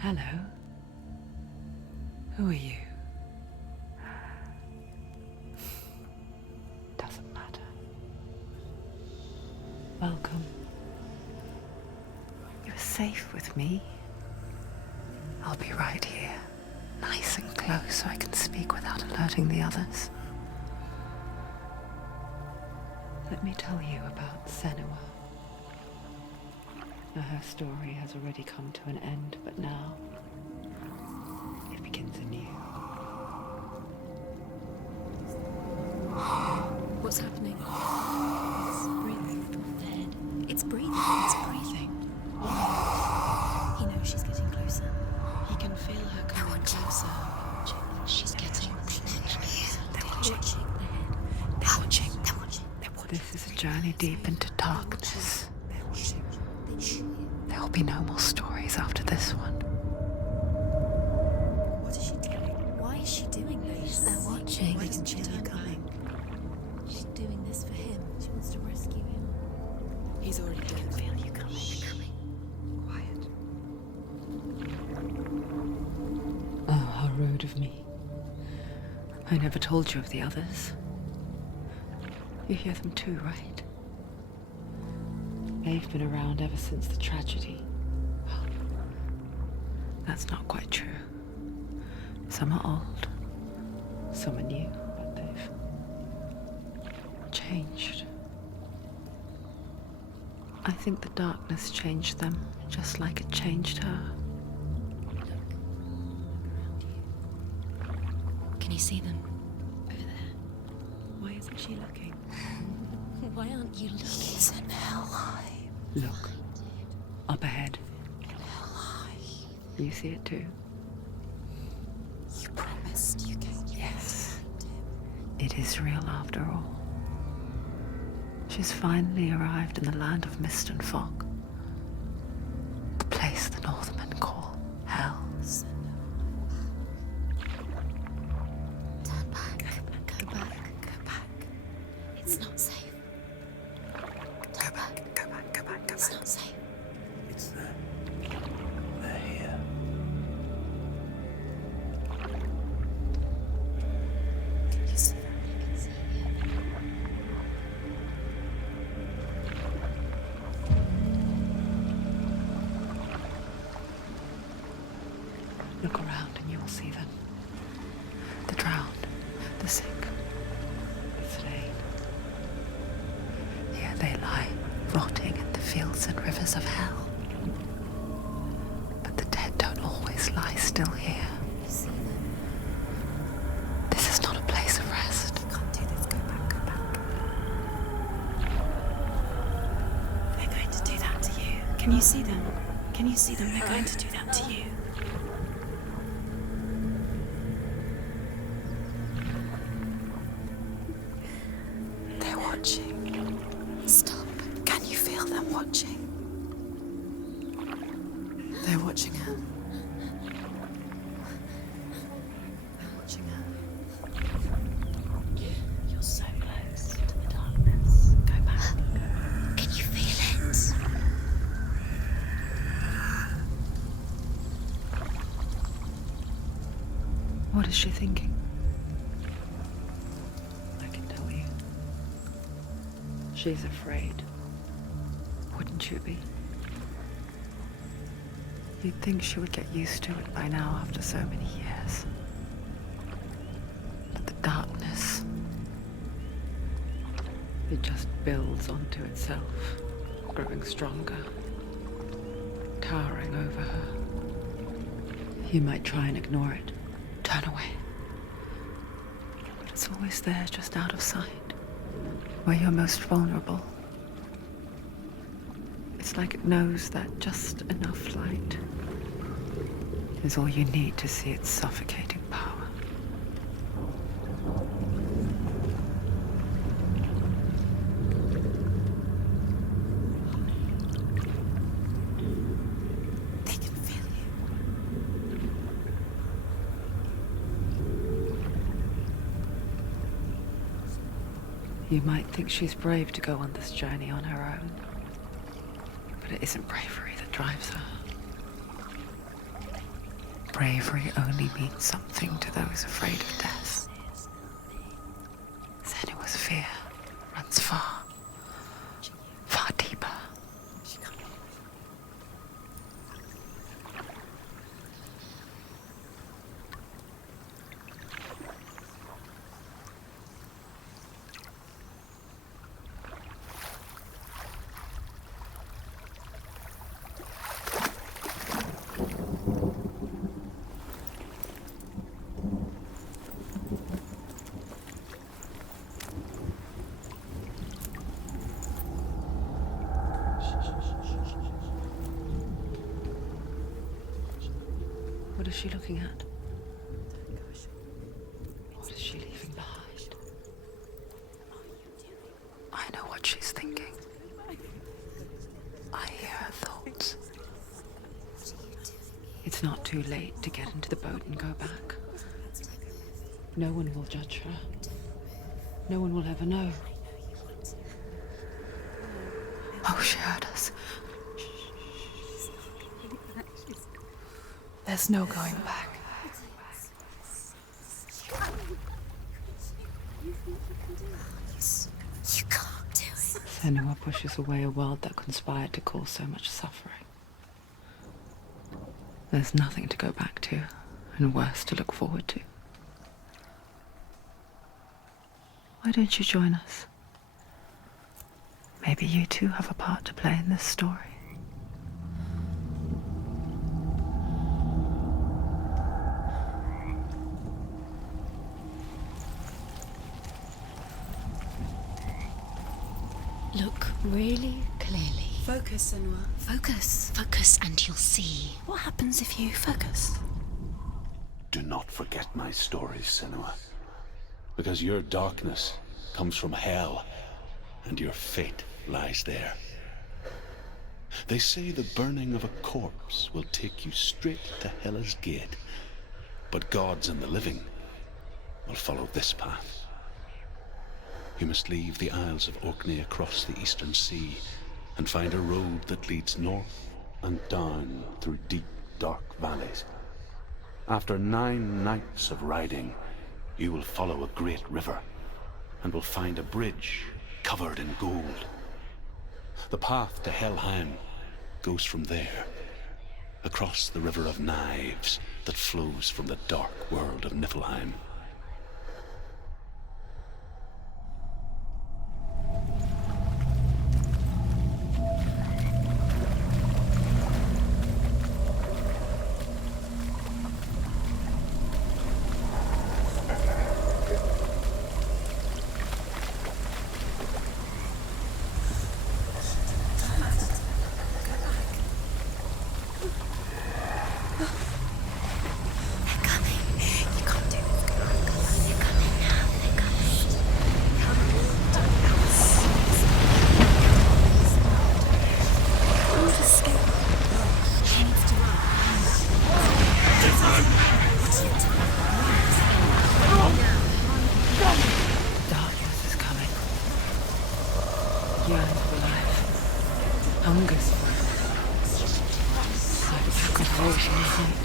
Hello. Who are you? Doesn't matter. Welcome. You're safe with me. I'll be right here, nice and close so I can speak without alerting the others. Let me tell you about Senua. Now, her story has already come to an end, but now it begins anew. What's happening? It's breathing. Dead. It's breathing. It's breathing. He knows she's getting closer. He can feel her coming closer. She's getting closer. They're watching. They're watching. They're watching. This is a journey deep into darkness. There will be no more stories after this one. What is she doing? Why is she doing this? They're watching. They can feel her coming. She's doing this for him. She wants to rescue him. He's already dead. I can feel you coming. Quiet. Oh, how rude of me. I never told you of the others. You hear them too, right? They've been around ever since the tragedy. Well, that's not quite true. Some are old, some are new, but they've changed. I think the darkness changed them, just like it changed her. Can you see them? Over there. Why isn't she looking? Why aren't you looking? He's in Hellheim. Look, up ahead. Hellheim. You see it too? You promised you can. Yes. It is real after all. She's finally arrived in the land of mist and fog. The place the Northmen call Hell. Turn back. Go back. Go back. It's not safe. Go back. Go back. Go back. Go It's back. not safe. It's them. They're here. Can you see them? I can see you. Look around and you'll see them. The drowned, the sick, the slain. Here they lie, rotting in the fields and rivers of hell. But the dead don't always lie still here. You see them. This is not a place of rest. You can't do this. Go back. Go back. They're going to do that to you. Can you see them? Can you see them? They're going to do that to you. They're watching. Stop. Can you feel them watching? They're watching her. They're watching her. You're so close to the darkness. Go back. Can you feel it? What is she thinking? I can tell you. She's afraid. Wouldn't you be? You'd think she would get used to it by now after so many years. But the darkness, it just builds onto itself, growing stronger, towering over her. You might try and ignore it, turn away. But it's always there, just out of sight, where you're most vulnerable. It's like it knows that just enough light is all you need to see its suffocating power. They can feel you. You might think she's brave to go on this journey on her own, but it isn't bravery that drives her. bravery only means something to those afraid of death. Senua's fear runs far, far deeper. What is she looking at? What is she leaving behind? I know what she's thinking. I hear her thoughts. It's not too late to get into the boat and go back. No one will judge her. No one will ever know. Oh, she heard us. There's no going back. You can't do it. Senua pushes away a world that conspired to cause so much suffering. There's nothing to go back to, and worse to look forward to. Why don't you join us? Maybe you too have a part to play in this story. Look really clearly. Focus, Senua. Focus. Focus and you'll see. What happens if you focus? Do not forget my stories, Senua. Because your darkness comes from hell, and your fate lies there. They say the burning of a corpse will take you straight to Hela's gate, but gods and the living will follow this path. You must leave the Isles of Orkney across the eastern sea and find a road that leads north and down through deep, dark valleys. After 9 nights of riding, you will follow a great river and will find a bridge covered in gold. The path to Hellheim goes from there, across the river of knives that flows from the dark world of Niflheim. Darkness is coming. Yearns for life. Hungers for it. Like a pack of wolves in the night.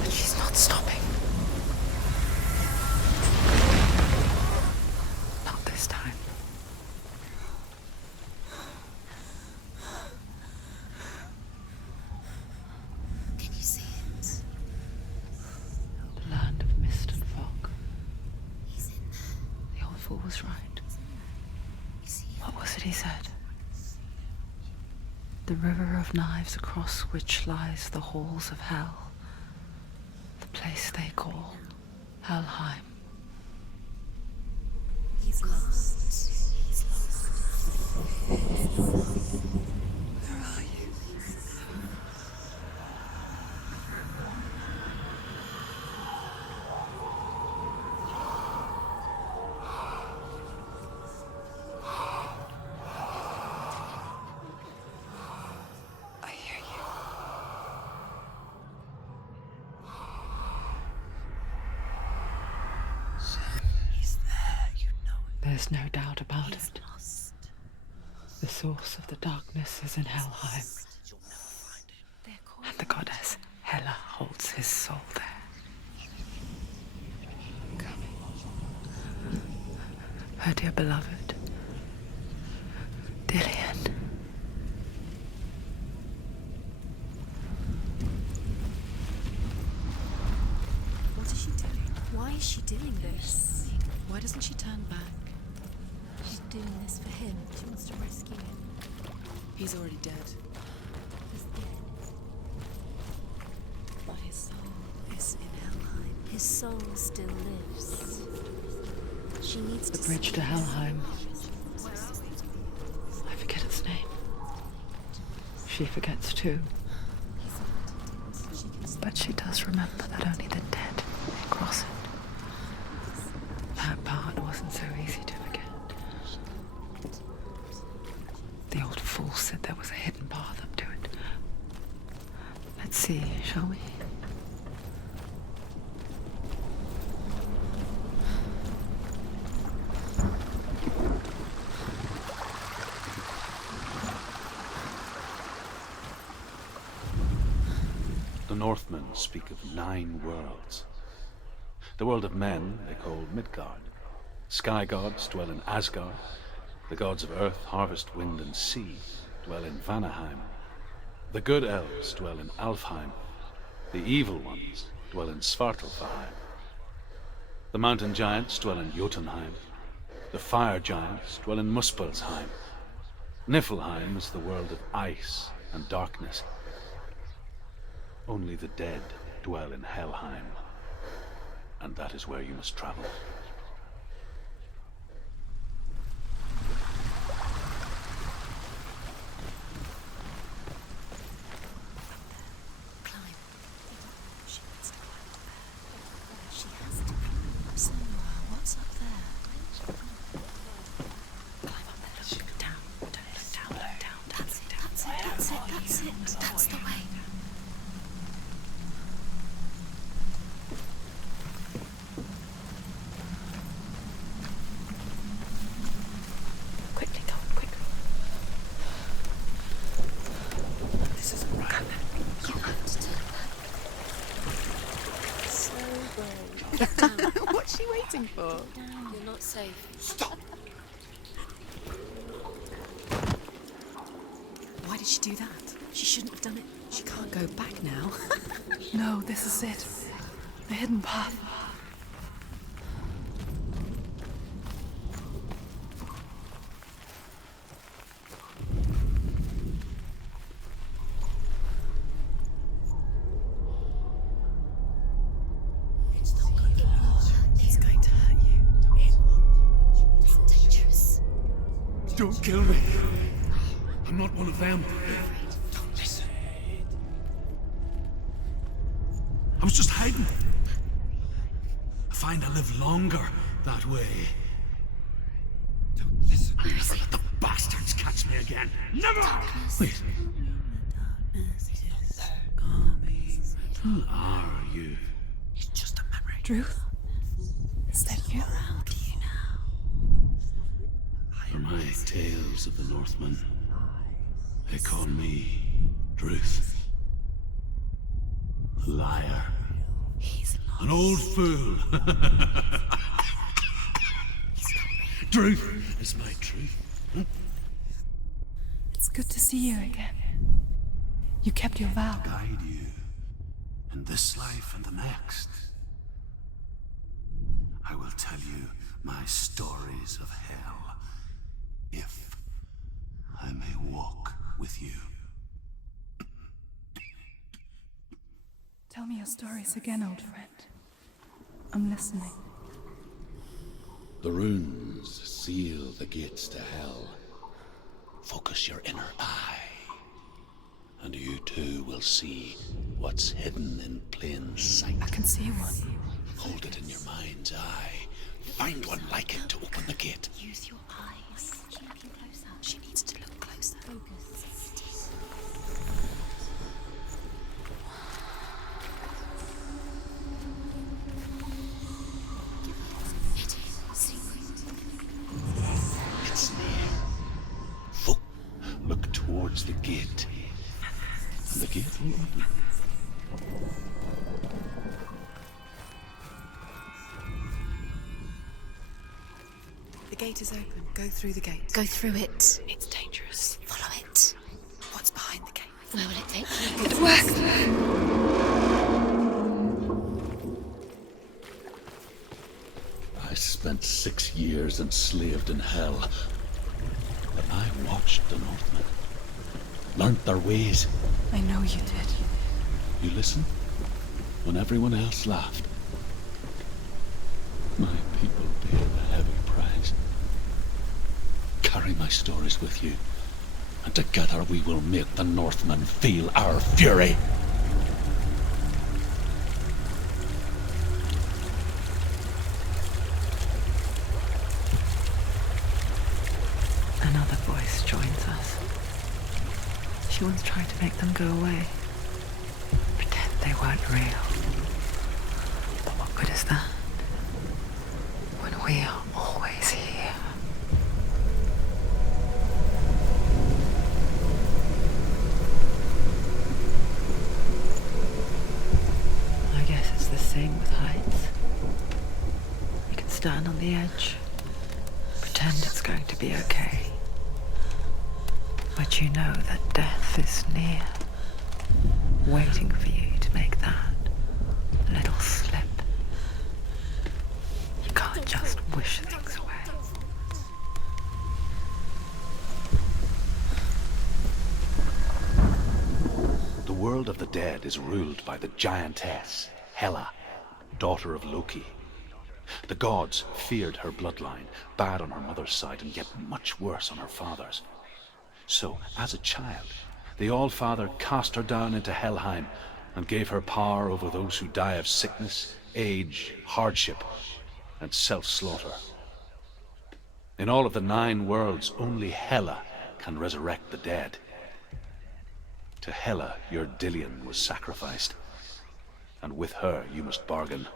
But she's not stopping. Not this time. Can you see it? The land of mist and fog. He's in there. The old fool was right. You see? What was it he said? The river of knives across which lies the halls of hell. The place they call Hellheim. He's lost. He's lost. Where are you? I hear you. He's there, you know it. There's no doubt about He's it. lost. The source of the darkness is in Hellheim, You'll never find him. and the goddess Hela holds dear beloved, Dillian. What is she doing? Why is she doing this? Why doesn't she turn back? She's doing this for him. She wants to rescue him. He's already dead. He's dead. But his soul is in Hellheim. His soul still lives. She needs The to bridge see to his- Hellheim. I forget its name. She forgets too. But she does remember that only the dead may cross it. That part wasn't so easy to forget. The old fool said there was a hidden path up to it. Let's see, shall we? The Northmen speak of 9 worlds. The world of men they call Midgard. Sky gods dwell in Asgard. The gods of earth, harvest, wind, and sea dwell in Vanaheim. The good elves dwell in Alfheim. The evil ones dwell in Svartalfheim. The mountain giants dwell in Jotunheim. The fire giants dwell in Muspelheim. Niflheim is the world of ice and darkness. Only the dead dwell in Hellheim, and that is where you must travel. Climb. She needs to climb to there. She has to climb. Senua, what's up there? Climb up there. Look down. Don't look down. Look down. That's it, that's it, that's it, that's it. That's the way. Quickly, go on, quick. This isn't right. You have to turn back. So brave. What's she waiting for? You're not safe. Stop! Why did she do that? She shouldn't have done it. She can't go back now. No, this is it. The hidden path. It's not going to hurt. It's going to hurt you. It's dangerous. Don't kill me. I'm not one of them. Don't listen. I was just hiding. I find I live longer that way. Don't listen. Never let the bastards catch me again. Never! Wait, who are you? It's just a memory. Druth? Is that you? How do you know? For my tales of the Northmen, they call me Druth. Liar. He's lost. An old fool. Truth is my truth. It's good to see you again. You kept your vow. Guide you in this life and the next. I will tell you my stories of hell, if I may walk with you. Tell me your stories again, old friend. I'm listening. The runes seal the gates to hell. Focus your inner eye, and you too will see what's hidden in plain sight. I can see one. Hold it in your mind's eye. Find one like it to open the gate. Use your eyes. She's looking closer. She needs to look closer. Focus. It is secret. It's near. Look towards the gate. And the gate will open. The gate is open. Go through the gate. Go through it. It's dangerous. Follow it. What's behind the gate? Where will it take you? It works! I spent 6 years enslaved in hell. But I watched the Northmen. Learnt their ways. I know you did. You listened when everyone else laughed. My people paid a heavy price. Carry my stories with you, and together we will make the Northmen feel our fury. Another voice joins us. She once tried to make them go away. Pretend they weren't real. But what good is that? When we are always here. I guess it's the same with heights. You can stand on the edge, pretend it's going to be okay. But you know that death is near, waiting for you to make that little slip. You can't just wish things away. The world of the dead is ruled by the giantess, Hela, daughter of Loki. The gods feared her bloodline, bad on her mother's side and yet much worse on her father's. So, as a child, the All-Father cast her down into Hellheim and gave her power over those who die of sickness, age, hardship, and self-slaughter. In all of the 9 worlds, only Hela can resurrect the dead. To Hela, your Dillion was sacrificed, and with her you must bargain.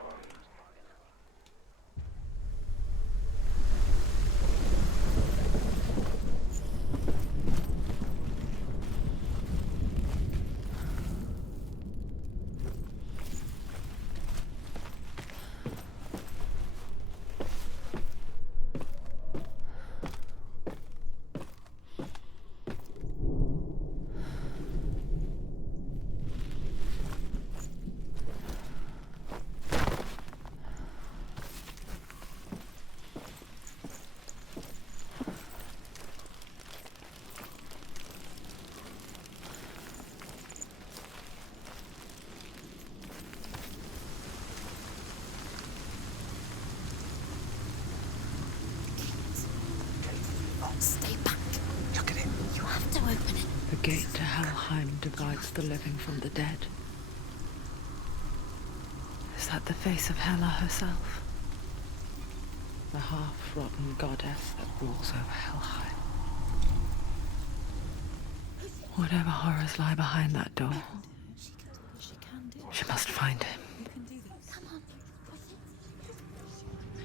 Stay back. Look at it. You have to open it. The gate to Hellheim divides the living from the dead. Is that the face of Hela herself? The half-rotten goddess that rules over Hellheim. Whatever horrors lie behind that door, she must find him.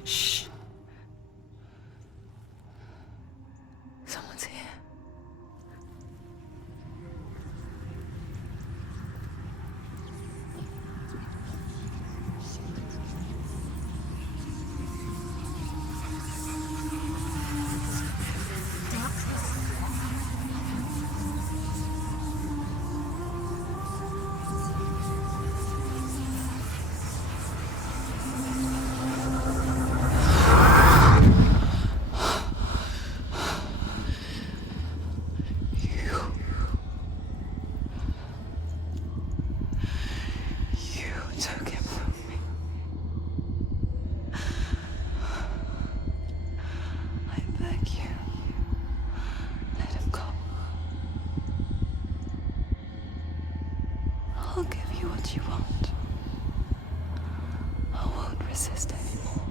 Shh. Someone's here. I'll give you what you want. I won't resist anymore.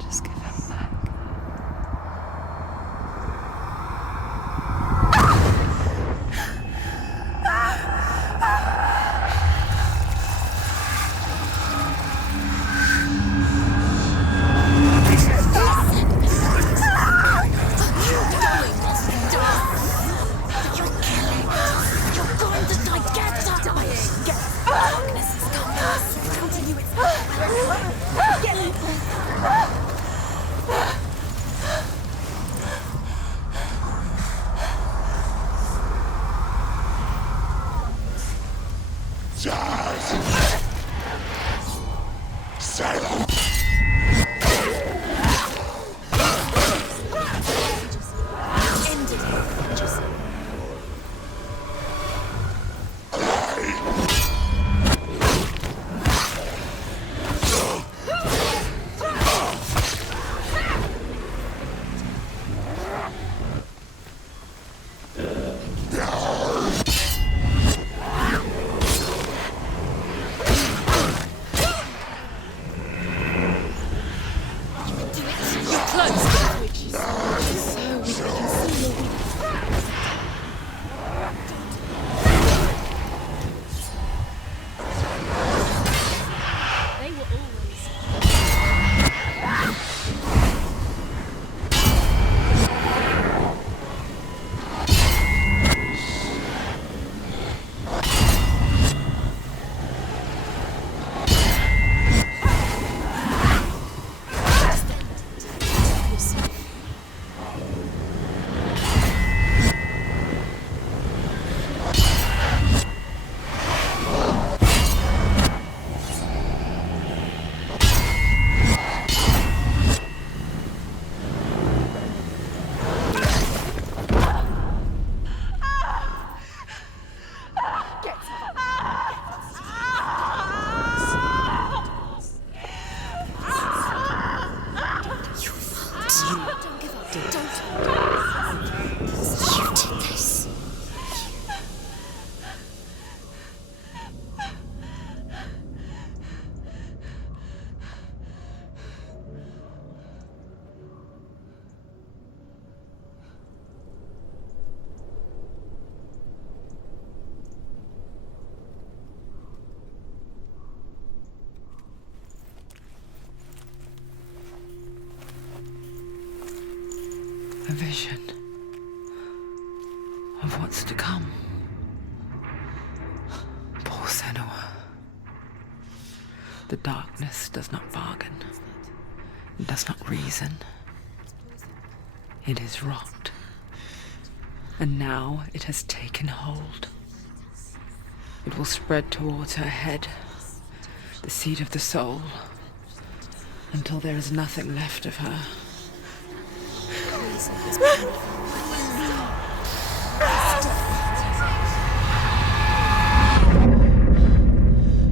Just give him back. Darkness is coming. Counting you vision of what's to come. Poor Senua. The darkness does not bargain. It does not reason. It is rot. And now it has taken hold. It will spread towards her head, the seat of the soul, until there is nothing left of her.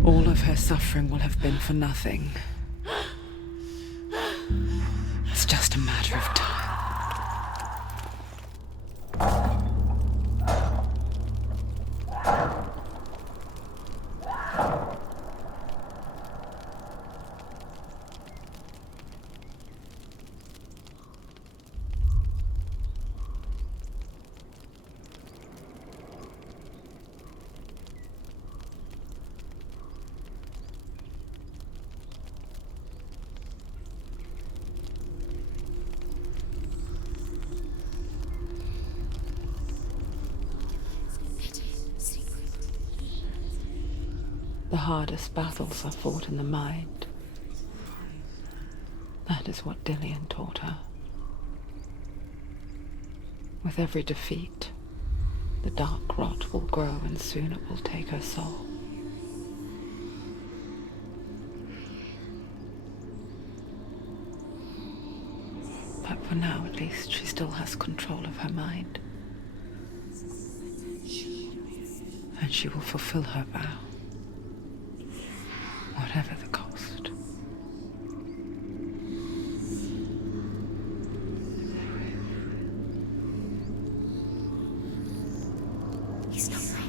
All of her suffering will have been for nothing. It's just a matter of time. The hardest battles are fought in the mind. That is what Dillian taught her. With every defeat, the dark rot will grow and soon it will take her soul. But for now, at least, she still has control of her mind. And she will fulfill her vow. Whatever the cost. He's not right.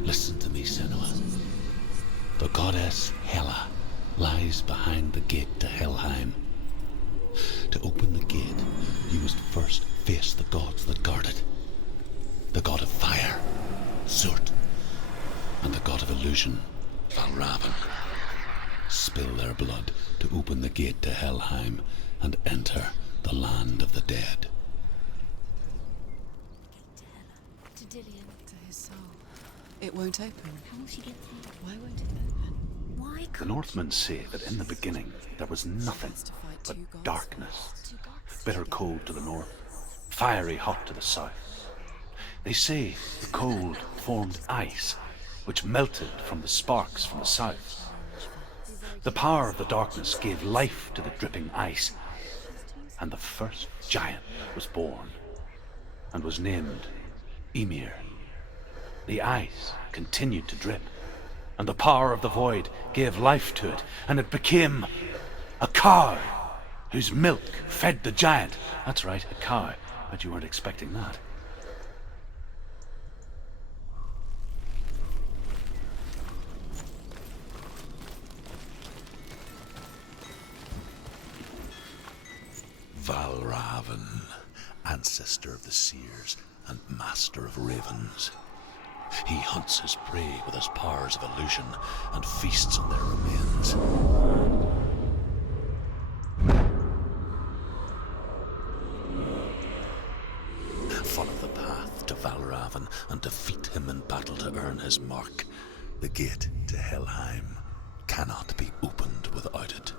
Listen to me, Senua. The goddess Hela lies behind the gate to Hellheim. To open the gate, you must first face the gods that guard it. The god of fire, Zurt, and the god of illusion, Valravan. Spill their blood to open the gate to Hellheim and enter the land of the dead. To Dillian. To his soul. It won't open. How will she get through? Why won't it open? Why The can't Northmen say that in the beginning there was nothing Has to fight but two gods. darkness. two gods? Bitter cold to the north, fiery hot to the south. They say the cold formed ice, which melted from the sparks from the south. The power of the darkness gave life to the dripping ice, and the first giant was born, and was named Ymir. The ice continued to drip, and the power of the void gave life to it, and it became a cow, whose milk fed the giant. That's right, a cow. Bet you weren't expecting that. Valravan, ancestor of the seers and master of ravens. He hunts his prey with his powers of illusion and feasts on their remains. Follow the path to Valravan and defeat him in battle to earn his mark. The gate to Hellheim cannot be opened without it.